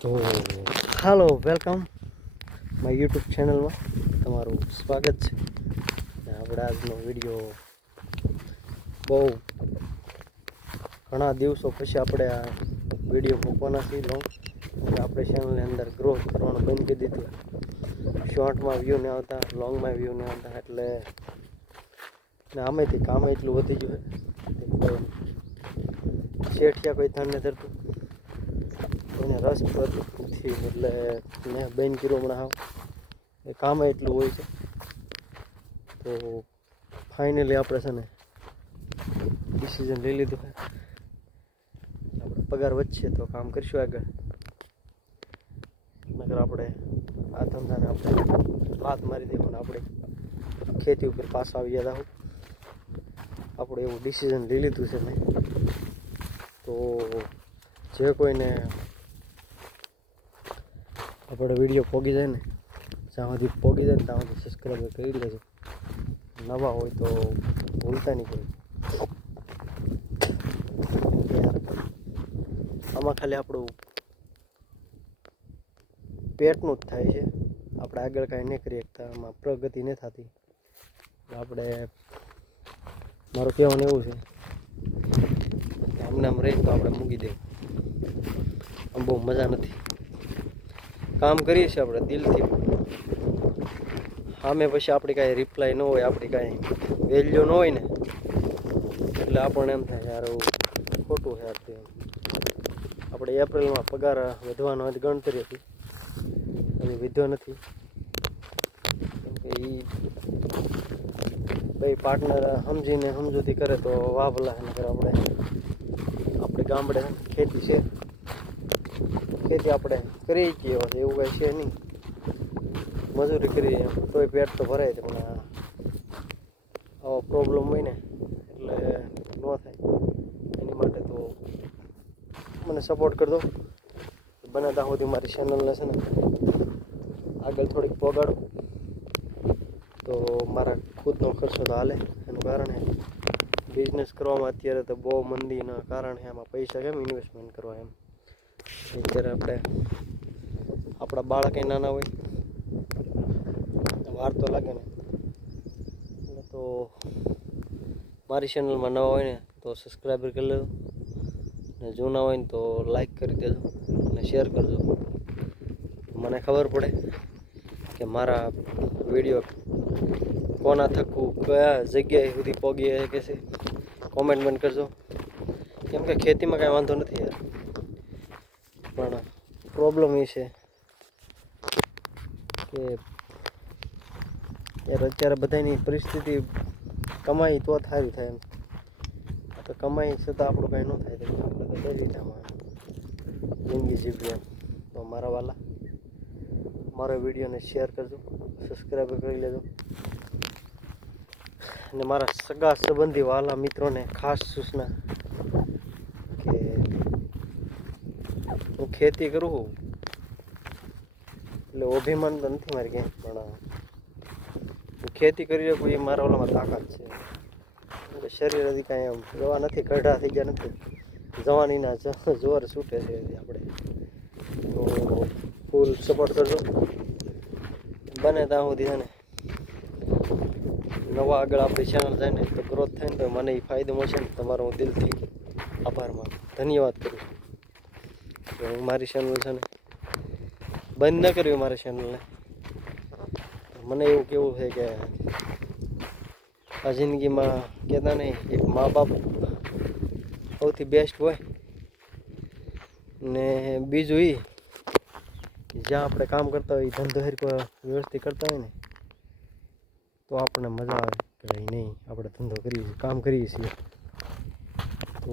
તો હાલો welcome my YouTube ચેનલમાં તમારું સ્વાગત છે. આપણે આજનો વિડીયો બહુ ઘણા દિવસો પછી આપણે આ વિડીયો મૂકવાના છીએ લોંગ. આપણે ચેનલની અંદર ગ્રોથ કરવાનું બંધ કરી દીધું. શોર્ટમાં વ્યૂ નહીં આવતા, લોંગમાં વ્યૂ નહીં આવતા, એટલે ને આમેથી કામ એટલું વધી ગયું એટલે શેઠિયા કોઈ ધન નથી ધરતું, એને રસ નથી, એટલે મેં બેન કર્યું હમણાં હાવ એ કામ એટલું હોય છે. તો ફાઇનલી આપણે છે ને ડિસિઝન લઈ લીધું છે, આપણે પગાર વધશે તો કામ કરીશું આગળ, નકર આપણે આ ધંધાને આપણે લાત મારી દેવું ને આપણે ખેતી ઉપર પાછા આવી ગયા હતા. આપણે એવું ડિસિઝન લઈ લીધું છે મેં. તો જે કોઈને આપણે વિડીયો પોગી જાય ને, જ્યાં સુધી પોગી જાય ને ત્યાં સુધી સબસ્ક્રાઈબ કરી દેજો. નવા હોય તો ભૂલતા નહીં કોઈ. આમાં ખાલી આપણું પેટનું જ થાય છે, આપણે આગળ કાંઈ નહીં કરી શકતા, આમાં પ્રગતિ નહીં થતી. આપણે મારું કહેવાનું એવું છે કે આમને આમ રહી તો આપણે મૂકી દઈએ, આમ બહુ મજા નથી. કામ કરીએ છીએ આપણે દિલથી, સામે પછી આપણી કાંઈ રિપ્લાય ન હોય, આપણી કાંઈ વેલ્યુ ન હોય ને, એટલે આપણને એમ થાય યાર ખોટું છે. આપણે એપ્રિલમાં પગાર વધવાનો ગણતરી હતી, અને વિધો નથી, કેમ કે એ ભાઈ પાર્ટનર સમજીને સમજૂતી કરે તો વાહ ભલા. નકર આપણે ગામડે ખેતી છે, ખેતી આપણે કરી છીએ, એવું કાંઈ છે નહીં, મજૂરી કરીએ તોય પેટ તો ભરાય છે. પણ આવો પ્રોબ્લેમ હોય ને એટલે ન થાય. એની માટે તો મને સપોર્ટ કરજો, બને ત્યાં સુધી મારી ચેનલને છે ને આગળ થોડીક પહોંચાડો તો મારા ખુદનો ખર્ચો તો હાલે. એનું કારણ છે બિઝનેસ કરવામાં અત્યારે તો બહુ મંદીના કારણે એમાં પૈસા કેમ ઇન્વેસ્ટમેન્ટ કરવા એમ. અત્યારે આપણા બાળક એ નાના હોય, વાર તો લાગે ને. એટલે તો મારી ચેનલમાં નવા હોય ને તો સબસ્ક્રાઈબર કરી લેજો, ને જૂના હોય ને તો લાઈક કરી દેજો અને શેર કરજો. મને ખબર પડે કે મારા વિડીયો કોના થકું કયા જગ્યાએ સુધી પહોંચી શકે છે. કોમેન્ટમેન્ટ કરજો, કેમ કે ખેતીમાં કાંઈ વાંધો નથી યાર, પણ પ્રોબ્લેમ એ છે કે યાર અત્યારે બધાની પરિસ્થિતિ કમાઈ તો સારી થાય એમ, તો કમાઈ છતાં આપણું કાંઈ ન થાય તો આપણે તો કઈ રીતે જિંદગી જીવીએ એમ. તો મારા વાલા, મારો વિડીયોને શેર કરજો, સબસ્ક્રાઈબ કરી લેજો, અને મારા સગા સંબંધી વાલા મિત્રોને ખાસ સૂચના કે હું ખેતી કરું છું એટલે અભિમાન તો નથી મારી ક્યાંય, પણ હું ખેતી કરી શકું એ મારા ઓલામાં તાકાત છે. એટલે શરીર હજી કાંઈ એમ એવા નથી, ગઢા થઈ ગયા નથી, જવાનીના જોર છૂટે છે આપણે. તો ફૂલ સપોર્ટ કરજો, બને ત્યાં સુધી છે ને નવા આગળ આપણી ચેનલ જાય ને તો ગ્રોથ થાય ને તો મને એ ફાયદો મળશે ને. તમારો હું દિલથી આભાર માનું, ધન્યવાદ કરું છું. હું મારી ચેનલ છે ને બંધ ન કર્યું, મારી ચેનલને. મને એવું કેવું છે કે આ જિંદગીમાં કહેતા નહીં, એક મા બાપ સૌથી બેસ્ટ હોય, ને બીજું એ જ્યાં આપણે કામ કરતા હોય, ધંધો હરકો વ્યવસ્થિત કરતા હોય ને તો આપણને મજા આવે કે ભાઈ નહીં આપણે ધંધો કરીએ છીએ, કામ કરીએ છીએ. તો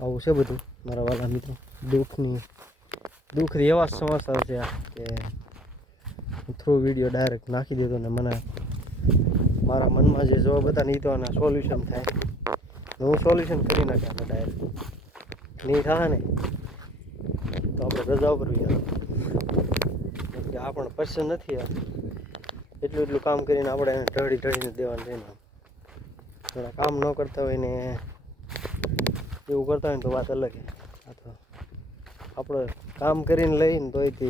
આવું છે બધું મારા વાલા મિત્રો. દુઃખની એવા સમાચાર છે કે થ્રુ વિડીયો ડાયરેક્ટ નાખી દીધો, ને મને મારા મનમાં જે જવાબ હતા ને એ તો આના સોલ્યુશન થાય, હું સોલ્યુશન કરી નાખ્યા ડાયરેક્ટ. નહીં થાય ને તો આપણે રજા ઉપર ગયા, કે આ પણ પસંદ નથી યાર. એટલું કામ કરીને આપણે એને ઢળીને દેવાનું છે ને. થોડા કામ ન કરતા હોય ને એવું કરતા હોય ને તો વાત અલગ છે. આ તો આપણે કામ કરીને લઈને તોય તે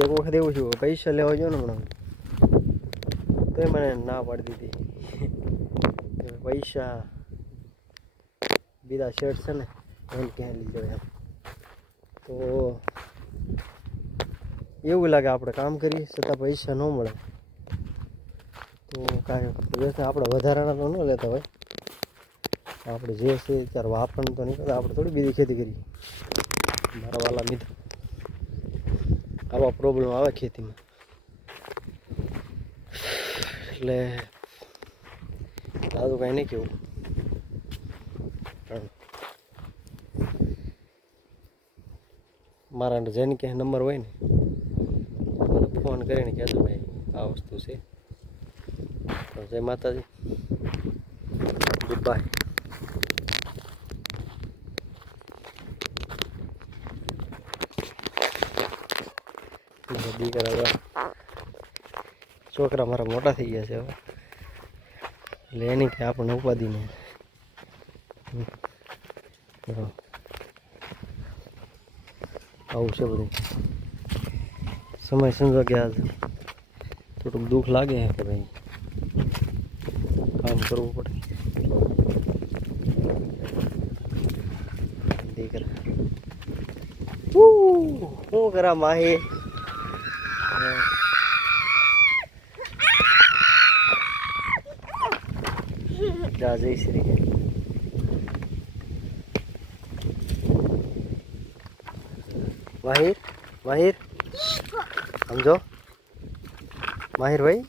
એક વખત એવું છું પૈસા લેવા ગયો ને હમણાં તોય મને ના પાડી દીધી કે પૈસા બીજા શર્ટ છે ને એને ક્યાં લીધો એમ. તો એવું લાગે આપણે કામ કરીએ છતાં પૈસા ન મળે તો કાંઈ આપણે વધારાના તો ન લેતા હોય. આપણે જે છે ત્યારે વાપરવાનું તો નહીં કરતા. આપણે થોડી બીજી ખેતી કરીએ. મારા વાલા મિત્ર આવા પ્રોબ્લેમ આવે ખેતીમાં એટલે દાદુ કાંઈ નહીં કેવું. મારા જેને ક્યાંય નંબર હોય ને મને ફોન કરીને કહેજો ભાઈ આ વસ્તુ છે. તો જય માતાજી, ગુડ બાય. દીકરા છોકરા મારા મોટા થઈ ગયા છે હવે એટલે એની કે આપણને ઉપાધિ નહીં. આવું છે બધું. સમય સંજોગે આજ થોડુંક દુઃખ લાગે કે ભાઈ કામ કરવું પડે. દીકરા શું કરા માહી જય શ્રી માહિર સમજો માહિર ભાઈ